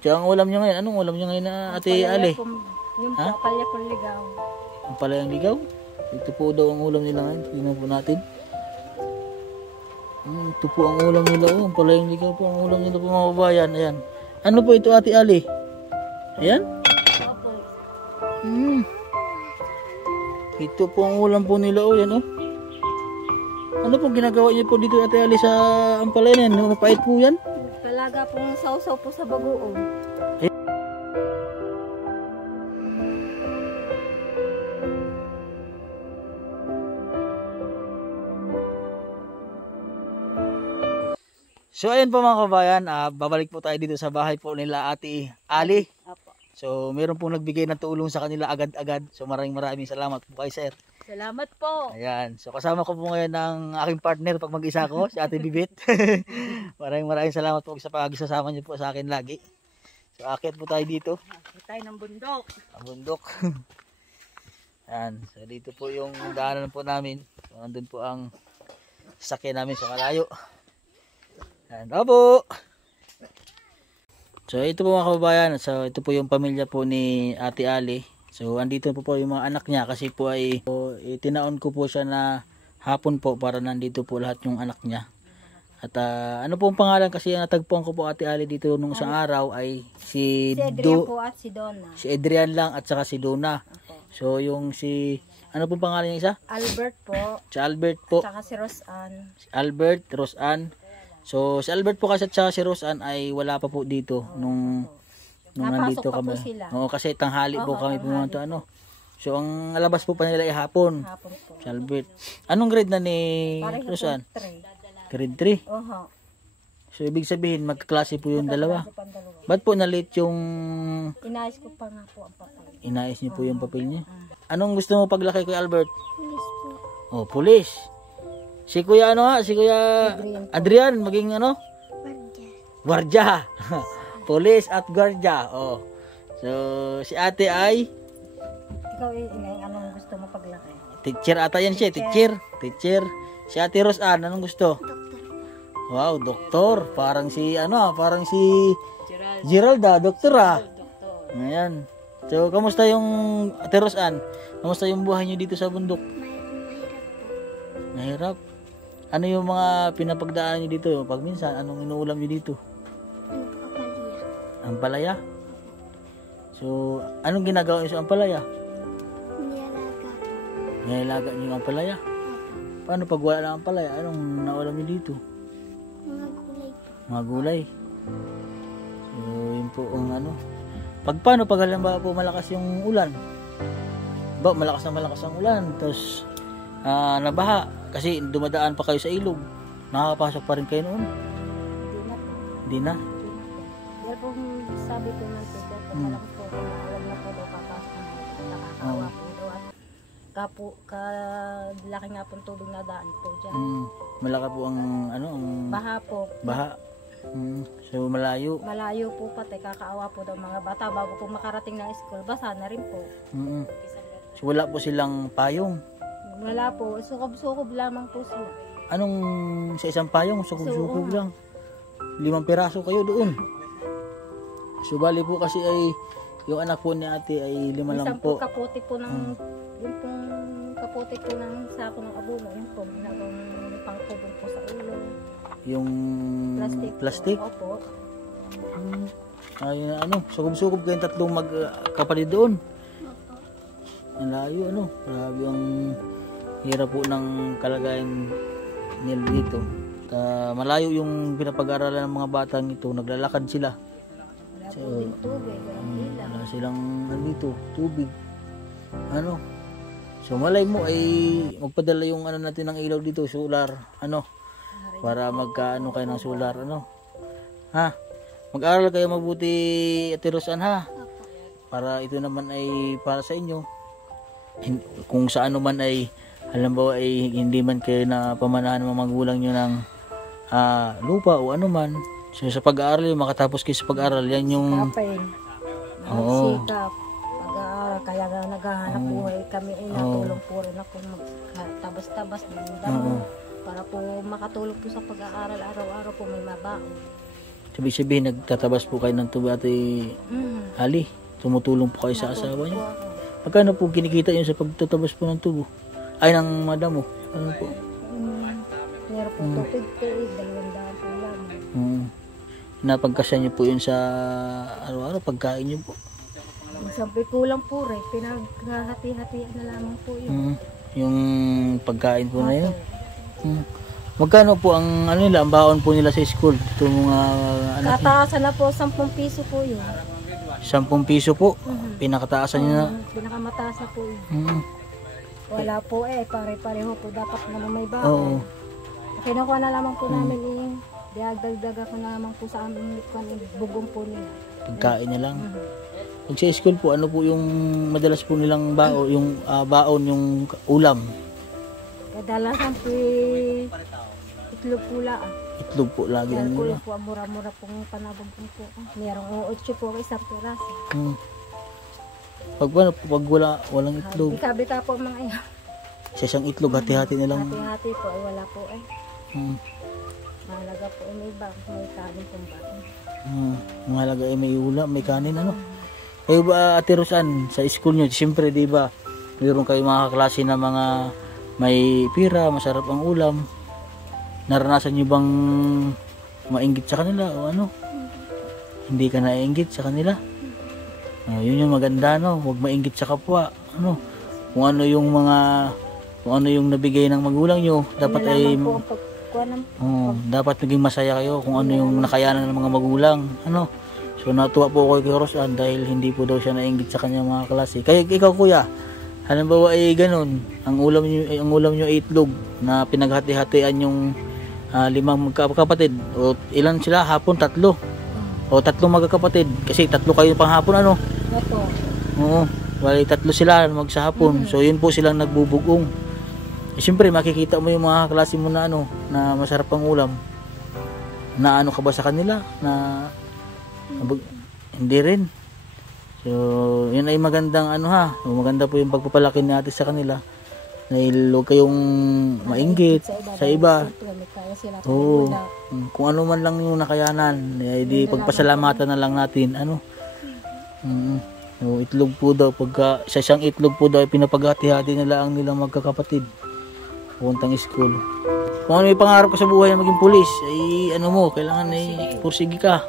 Tsaka ang ulam niya ngayon, anong ulam niya ngayon na Ate Ali? Yung palaya kong ligaw. Ang palayang ligaw? Ito po daw ang ulam nila ngayon. Tingnan po natin. Ito po ang ulam nila. Ang palayang ligaw po ang ulam nila po mga kabayan. Ayan. Ano po ito Ate Ali? Ayan? Opo. Ito po ang ulam po nila. O yan o. Ano po ginagawa niyo po dito Ate Ali sa ampalaya na yan? Mapait po yan? Talaga pong sausaw po sa bagoong. So ayun po mga kabayan, babalik po tayo dito sa bahay po nila Ate Ali. Opo. So meron pong nagbigay ng tulong sa kanila agad-agad. So maraming salamat po kay sir. Salamat po. Ayan. So kasama ko po ngayon ng aking partner pag mag-isa ko, si Ate Bibit. maraming salamat po sa pag-isasama niyo po sa akin lagi. So akit po tayo dito. Akit tayo ng bundok. Ang bundok. Ayan. So dito po yung daanan po namin. So nandun po ang sasakyan namin sa malayo. Ayan. Opo! So ito po mga kababayan. So ito po yung pamilya po ni Ate Ali. So andito po yung mga anak niya kasi po ay tinaon ko po siya na hapon po para nandito po lahat yung anak niya. At ano po ang pangalan kasi natagpuan ko po Ate Ali dito nung isang araw ay si Adrian po at si Donna. Si Adrian lang at saka si Donna. Okay. So yung ano po pangalan niya isa? Albert po. Si Albert po. Saka si Rosan. Si Albert, Rosan. So si Albert po kasi at saka si Rosan ay wala pa po dito nung nandito kami. Oo, kasi tanghali po kami pumunta ano. So ang labas po pa nila ay hapon. Hapon po. Si Albert. Anong grade na ni Rosan? Grade 3. Oho. So ibig sabihin magkaklase po yung dalawa. Ba't po na-late yung inayos ko pa nga po ang papel. Inayos niyo po yung papel niya? Anong gusto mo paglaki kay Albert? Pulis po. Oh, pulis. Si Kuya si Kuya Adrian maging ano? Guardia. Pulis at guardia. Oh. So si Ate ay Ikaw anong gusto mo paglaki? teacher ata yan siya, teacher. Si Ate Rosan, anong gusto? Doktor. Wow, doktor. Parang si Gerald, doktor ah. Ayan. So, kamusta yung Ate Rosan? Kamusta yung buhay niyo dito sa bundok? Mahirap. Ano yung mga pinapagdaanan niyo dito? Pag minsan, anong inuulam niyo dito? Ampalaya. So, anong ginagawa niyo sa ampalaya? Nilalaga niyo yung ampalaya? Paano pag wala ng ampalaya? Anong naulam niyo dito? Mga gulay. So, yun po ang ano. Paano pag halimbawa po malakas yung ulan? Malakas ang ulan. Tapos, nabaha. Kasi dumadaan pa kayo sa ilog. Nakakapasok pa rin kayo noon? Hindi na. Dahil po sabi ko ng teacher, kung alam po, alam na po daw papasok na nakakawa po daw at kalaki nga pong tubig na daan po dyan. Malaki po ang baha po. Baha. So malayo. Malayo po pati, kakaawa po daw mga bata bago po makarating ng school, basa na rin po. So wala po silang payong? Wala po, sukob-sukob lamang po sila. Anong sa isang payong? Sukob-sukob lang. 5 piraso kayo doon. So bali po kasi ay yung anak po ni ate ay 5 lang po. Isang kapote po ng yung pong kapote po ng sako ng abono, yun po ginagawang pangkubong po sa ulo. Yung plastic? Opo. Ay sukob-sukob kayong 3 magkapatid doon. Ang layo grabe ang hirap po ng kalagayan nila dito. Malayo yung pinapag-aralan ng mga batang ito, naglalakad sila. So, wala silang dito, tubig. So malay mo ay magpadala yung natin ng ilaw dito, solar, para magkaano kayo ng solar, ha? Mag-aral kayo mabuti, Ate Rosan, ha? Para ito naman ay para sa inyo. Kung sa ano man ay halimbawa ay hindi man kayo na pamanahan ng mga magulang nyo ng lupa o ano man. So sa pag-aaral, makatapos kayo sa pag-aaral, yan yung sikap pag-aaral, kaya naghahanap buhay kami natulong po rin ako magtabas-tabas ng damo para po makatulong po sa pag-aaral araw-araw po may mabaon. Sabi-sabihin, nagtatabas po kayo ng tubo, Ate Ali. Tumutulong po kayo sa asawa niyo. Magkano po kinikita yun sa pagtatabas po ng tubo? Ay, ng madam mo. Ano po? Meron po 250, 200 po lang. Napagkasya niyo po yun sa araw-araw, pagkain niyo po. Sabi kulang po rin, pinaghati-hatian na lamang po yun. Yung pagkain po na yun. Magkano po ang ano nila, ang baon po nila sa school? Ito mga anak. Kataasan na po, 10 piso po yun. 10 piso po. Pinakataasan niyo na. Pinakamataas na po yun. Wala po pare-pareho po. Dapat naman may baon. Kinukuha na lamang po namin dagdag ako na lamang po sa aming bugong po nila. Pagkain niya lang. Pag sa school po, ano po yung madalas po nilang baon, yung baon, yung ulam? Kadalasan po itlog po lang. Itlog po lagi ang mura. Po ang mura-mura pong panabog po. Merong 8 po isang piraso. Pag walang itlog. Bika-bika po mga iyan. Sa isang itlog, hati-hati nilang. Hati-hati po, wala po mahalaga po may iba, may kanin pong ba. Mahalaga may ulam, may kanin, ano? Kayo ba, Ate Rosan, sa school nyo, siyempre, di ba, mayroon kayo mga klase na mga may pira, masarap ang ulam. Naranasan nyo bang mainggit sa kanila o ano? Hindi ka nainggit sa kanila? Yun yung maganda, no? Huwag mainggit sa kapwa. Ano? Kung ano yung nabigay ng magulang nyo, dapat ay dapat maging masaya kayo kung ano yung nakayanan ng mga magulang. Ano? So natuwa po ako kay Rosan dahil hindi po daw siya nainggit sa kanyang mga klase. Kaya ikaw, kuya, halimbawa ay ganun, ang ulam nyo ay itlog na pinaghati-hatian yung 5 magkakapatid, o ilan sila hapon? 3 o 3 magkakapatid kasi 3 kayo pang hapon, ano? Oo, bali 3 sila magsahapon. So yun po silang nagbubugong. Siyempre makikita mo yung mga klase mo na ano, na masarap ang ulam. Na ano ka ba sa kanila? Na hindi rin. So yun ay magandang ano ha. Maganda po yung pagpapalaki natin sa kanila. Dahil huwag kayong mainggit sa iba. Oo. Kung ano man lang yung nakayanan, di pagpasalamatan na lang natin. Ano? So, itlog po daw. Pagka sa isang itlog po daw, pinapaghati-hati nila ang nilang magkakapatid. Puntang school. Kung ano yung pangarap ko sa buhay na maging pulis, ay ano mo, kailangan ay pursige ka.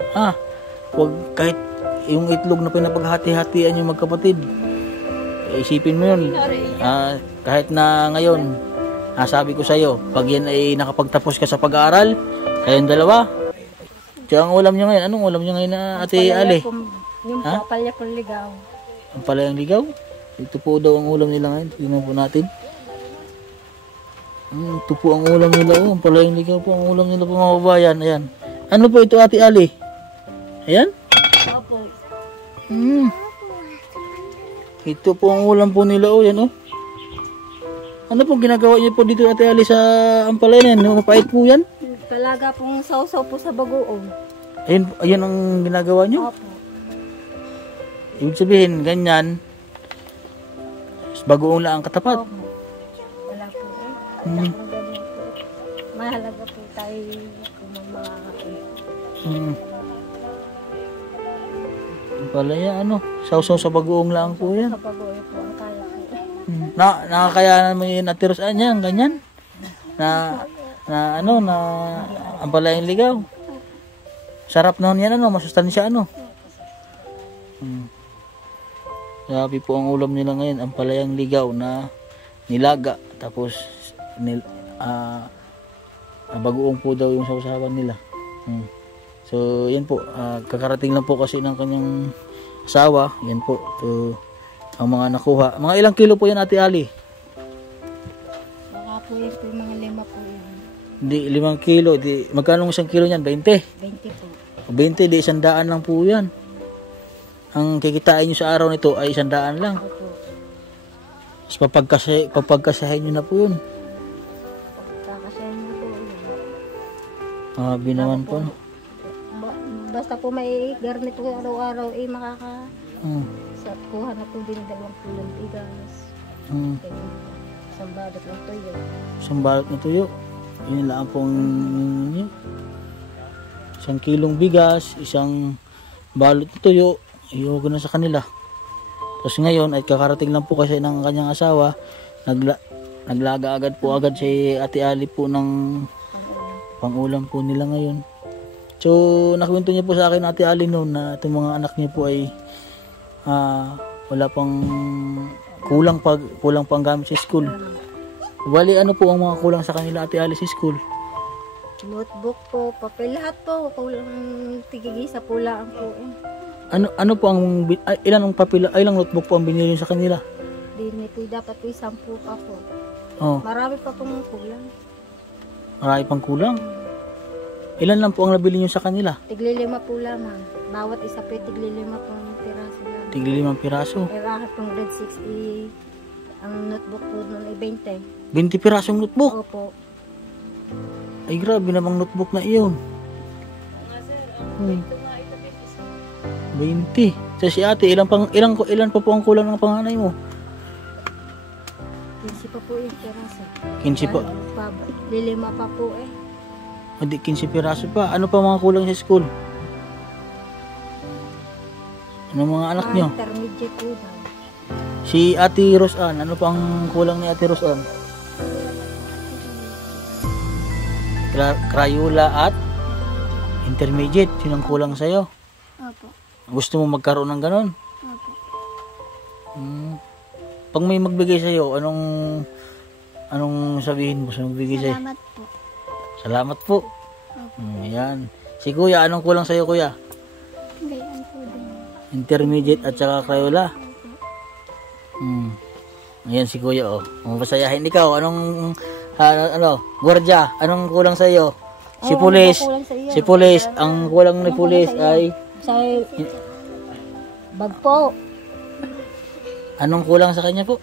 Huwag kahit yung itlog na pinapaghati-hatian yung magkapatid. Isipin mo yun. Kahit na ngayon, sabi ko sa'yo, pag yan ay nakapagtapos ka sa pag-aaral, kayong dalawa, kaya ang ulam nyo ngayon, anong ulam nyo ngayon na Ate Ale? Yung papalya pong ligaw. Ang palayang ligaw? Ito po daw ang ulam nila ngayon. Tingnan po natin. Ito po ang ulam nila. Ang palayang ligaw po ang ulam nila po mga babayan. Ayan. Ano po ito Ate Ali? Ayan? Opo. Ito po ang ulam po nila. Yan Ano pong ginagawa niyo po dito Ate Ali sa ampalaya na yan? Mapait po yan? Talaga pong sausaw po sa bagoong. Ayun ang ginagawa niyo? Opo. Ibig sabihin, ganyan, bagoong lang ang katapat. Wala po mahalaga po tayo kung makakapin. Palaya, sausaw sa bagoong lang po yan. Sa bagoong po ang kaya po. Nakakayanan mo yun at tirosan yan, ganyan. Na ang palayang ligaw. Sarap naman yan, masustansya, Sabi po ang ulam nila ngayon, ang palayang ligaw na nilaga. Tapos, bagoong po daw yung sausawan nila. So, yan po. Kakarating lang po kasi ng kanyang asawa. Yan po. Ito, ang mga nakuha. Mga ilang kilo po yan, Ate Ali? Baka po yan po mga 5 po yan. Hindi, 5 kilo. Magkano 1 kilo niyan? 20? 20 po. 20, 100 lang po yan. Ang kikitain nyo sa araw nito ay 100 lang. Tapos papagkasahin nyo na po yun. Pagkakasahin nyo po yun. Binaman po. Basta po may garnito araw-araw kuha na po din 2 kilong bigas. Isang balot ng tuyo. Isang balot ng tuyo. Yun lang pong isang kilong bigas, isang balot na tuyo, iugo na sa kanila. Tapos ngayon ay kakarating lang po kasi ng kanyang asawa, naglaga agad po agad si Ate Ali po ng pangulam po nila ngayon. So nakwento niya po sa akin Ate Ali noon na itong mga anak niya po ay wala pang kulang pang gamit sa school. Bali ano po ang mga kulang sa kanila Ate Ali sa school? Notebook po, papel, lahat po. Kulang tigigisa po lang po eh. Ano po ang ilang papel, ilang notebook po ang binili sa kanila? Hindi po dapat po 10 pa po. Oh, Marami pa pong kulang. marami pang kulang. Ilan lang po ang nabili niyo sa kanila? Tigli-5 po lamang. Bawat isa po tigli-5 pong piraso lang. Tigli 5 piraso. Eh bakit pong grade 6 ang notebook po nun ay 20. 20 pirasong notebook. Opo. Ay grabe namang notebook na iyon. 20. So si ate, ilan pa po ang kulang ng panganay mo? 15 pa po yung piraso. 15 pa. Lilima pa po eh. Hindi, 15 piraso pa. Ano pa mga kulang sa school? Ano mga anak nyo? Intermediate po daw. Si Ate Rosan, ano pang kulang ni Ate Rosan? Crayola at intermediate. Yun ang kulang sa'yo. Opo. Gusto mo magkaroon ng ganon? Opo. Pag may magbigay sa'yo, anong sabihin mo sa magbigay sa'yo? Salamat po. Salamat po. Ayan. Si Kuya, anong kulang sa'yo Kuya? Gayon po din. Intermediate at saka Crayola. Ayan si Kuya oh. Mapasayahin ikaw. Anong gwardiya, anong kulang sa iyo? Si Pulis. Si Pulis, ang kulang ni Pulis ay sa bag po. Anong kulang sa kanya po?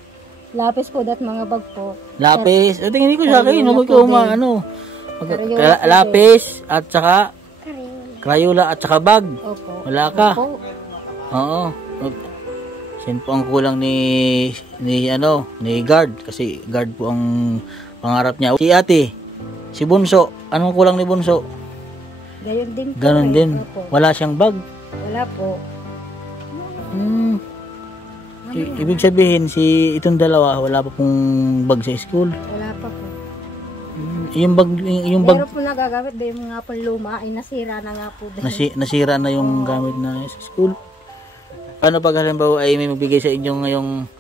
Lapis po dat mga bag po. Lapis. Tingin ko sa akin, huwag ko lapis at saka Crayola at saka bag. Opo. Wala ka. Opo. Oo. Yan po ang kulang ni guard kasi guard po ang pangarap niya. Si ate, si Bunso, anong kulang ni Bunso? Gayon din po. Ganon din. Opo. Wala siyang bag. Wala po. Ibig sabihin itong dalawa wala pa pong bag sa school. Wala pa po. Yung bag Meron po nagagamit din yung mga panluma ay nasira na nga po din. Nasira na yung gamit na sa school. Paano pag halimbawa ay may magbigay sa inyo ngayong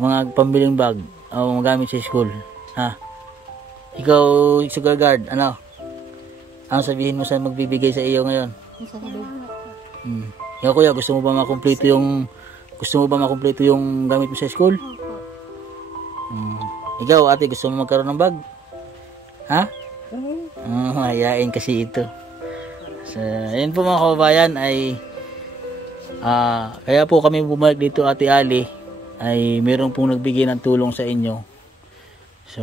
mga pambiling bag o magamit sa school? Ha? Ikaw, sugar guard, ano sabihin mo sa magbibigay sa iyo ngayon? Ikaw Kuya, gusto mo ba makumpleto yung gamit mo sa school? Ikaw ate, gusto mo magkaroon ng bag? Ha? Hayain kasi ito. So, ayun po mga kababayan ay kaya po kami bumalik dito Ate Ali ay meron pong nagbigay ng tulong sa inyo. So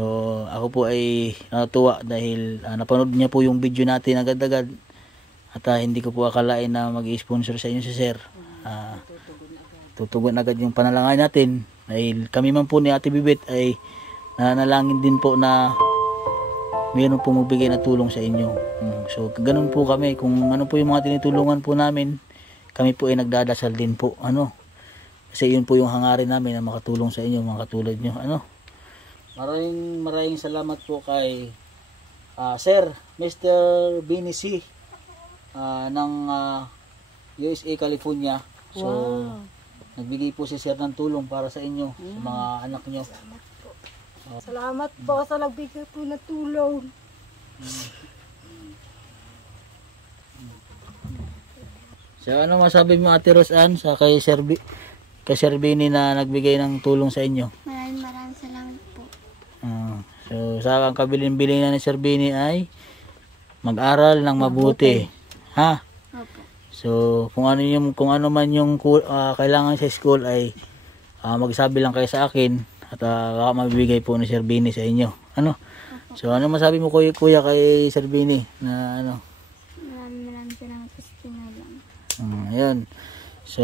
ako po ay natuwa dahil napanood niya po yung video natin agad-agad at hindi ko po akalain na mag-i-sponsor sa inyo si Sir. Tutugon agad yung panalangin natin dahil kami man po ni Ate Bibit ay nanalangin din po na meron po magbigay na tulong sa inyo. So ganun po kami, kung ano po yung mga tinutulungan po namin, kami po ay nagdadasal din po, kasi yun po yung hangarin namin na makatulong sa inyo, mga katulad nyo, Maraming salamat po kay Sir Mr. Benny C ng USA, California. So nagbigay po si Sir ng tulong para sa inyo, sa mga anak nyo. Salamat po sa nagbigay po na tulong. So ano masabi mo Ate Rosan sa kay Sir Benny na nagbigay ng tulong sa inyo? Maraming salamat po. So sa ang kabilin-bilin na ni Sir Benny ay mag-aral ng mabuti. Ha? Opo. So kung ano man yung kailangan sa school ay magsabi lang kayo sa akin at mabibigay po ni Sir Benny sa inyo. So ano masabi mo kuya kay Sir Benny na Maraming salamat po sa tinalang. Ayan. So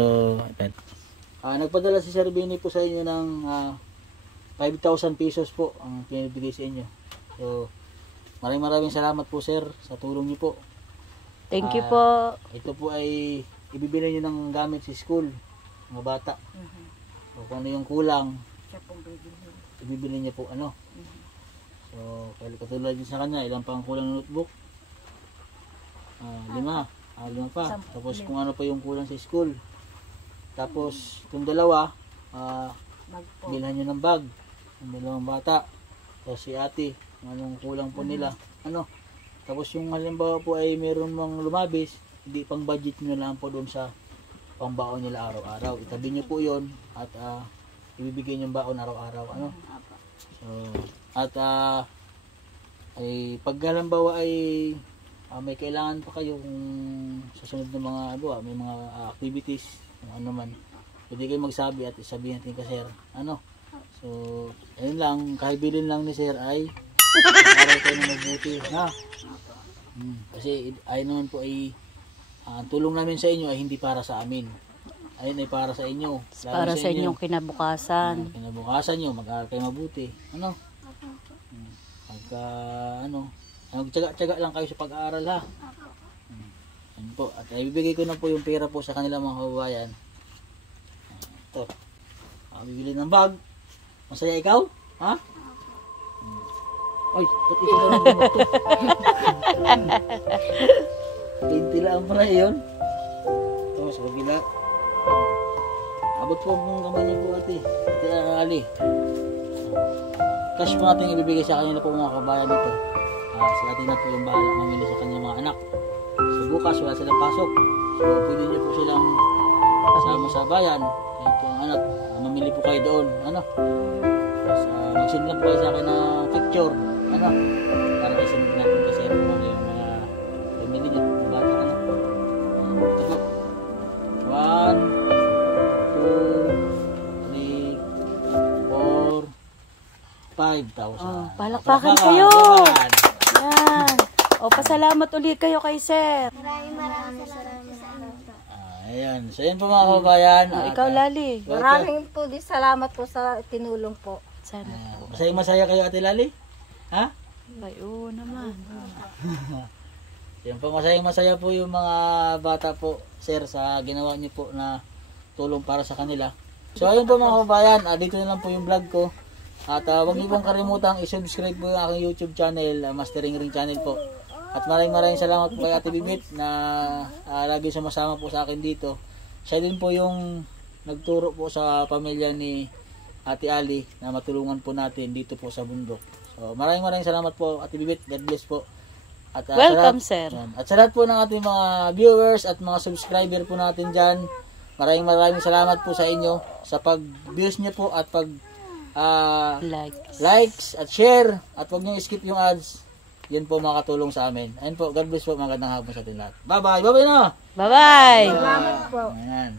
nagpadala si Sir Benny po sa inyo ng 5,000 pesos po ang pinibigay sa inyo. So maraming salamat po Sir sa tulong niyo po. Thank you po. Ito po ay ibibili niyo ng gamit sa school, mga bata. So, kung ano yung kulang, Siya pong bibili. ibibili niya po ano. So, katulad din sa kanya, ilang pang kulang na notebook? 5. 5 pa. Tapos kung ano pa yung kulang sa school. Tapos, itong dalawa, Bag po. bilhan nyo ng bag. Ang dalawang bata. Tapos si ate, kung anong kulang po nila. Ano? Tapos yung halimbawa po ay meron mang lumabis, hindi pang budget nyo lang po doon sa pangbaon nila araw-araw. Itabi nyo po yun at ibibigay nyo yung baon araw-araw. Ano? So, at ay pag halimbawa ay may kailangan pa kayo kung sa sunod na mga may mga activities, kung ano man, pwede kayo magsabi at isabihin natin ka sir. Ano? So, ayun lang, kahibilin lang ni sir ay para kayo na mabuti. Ha? Kasi ayun naman po ay ang tulong namin sa inyo ay hindi para sa amin. Ayun ay para sa inyo. Para sa inyong kinabukasan. Kinabukasan nyo, mag-aaral kayo mabuti. Ano? Pagka, magtyaga-tyaga lang kayo sa pag-aaral ha. Ayun po. At ibibigay ko na po yung pera po sa kanila mga kababayan. Ito. Bibili ng bag. Masaya ikaw? Ha? Ay, ba't ito na naman ito? 20 lang pala yun. Ito, sa kabila. Abot po ang kamay niyo po ate. Ate Ali. Cash po natin ibibigay sa kanila po mga kabayan nito. Si ate na po yung bahala mamili sa kanyang mga anak. So bukas wala silang pasok. So pwede niyo po silang kasama sa bayan. Kaya po ang anak, mamili po kayo doon. Ano? Tapos mag-send lang po kayo sa akin na picture. Ano? Para isunod natin kasi yung mga pamili niyo. Ang bata ano? Ito po. 1, 2, 3, 4, 5,000. Palakpakan kayo. Yan. O, pasalamat ulit kayo kay sir. Maraming salamat sa inyo. Ayan. So, yan po mga kabayan. Ikaw, Lali. Maraming po salamat po sa tinulong po. Sana po. Masaya kayo Ate Lali? Ha? Ay, oo naman. Yan po, masaya po yung mga bata po, sir, sa ginawa niyo po na tulong para sa kanila. So, ayun po mga kabayan, dito na lang po yung vlog ko. At huwag niyo pong kalimutang i-subscribe po yung aking YouTube channel, Mastering Ring Channel po. At maraming salamat po kay Ate Bibit na lagi sumasama po sa akin dito. Siya din po yung nagturo po sa pamilya ni Ate Ali na matulungan po natin dito po sa bundok. So, maraming salamat po Ate Bibit. God bless po. At, Welcome, sir. At sa lahat po ng ating mga viewers at mga subscriber po natin dyan, maraming salamat po sa inyo sa pag-views nyo po at pag likes at share at huwag nyo skip yung ads. Yan po makatulong sa amin. Ayun po, God bless po, magandang hapon sa atin lahat. Bye-bye! Bye-bye na! Bye-bye! Salamat po. Ayan.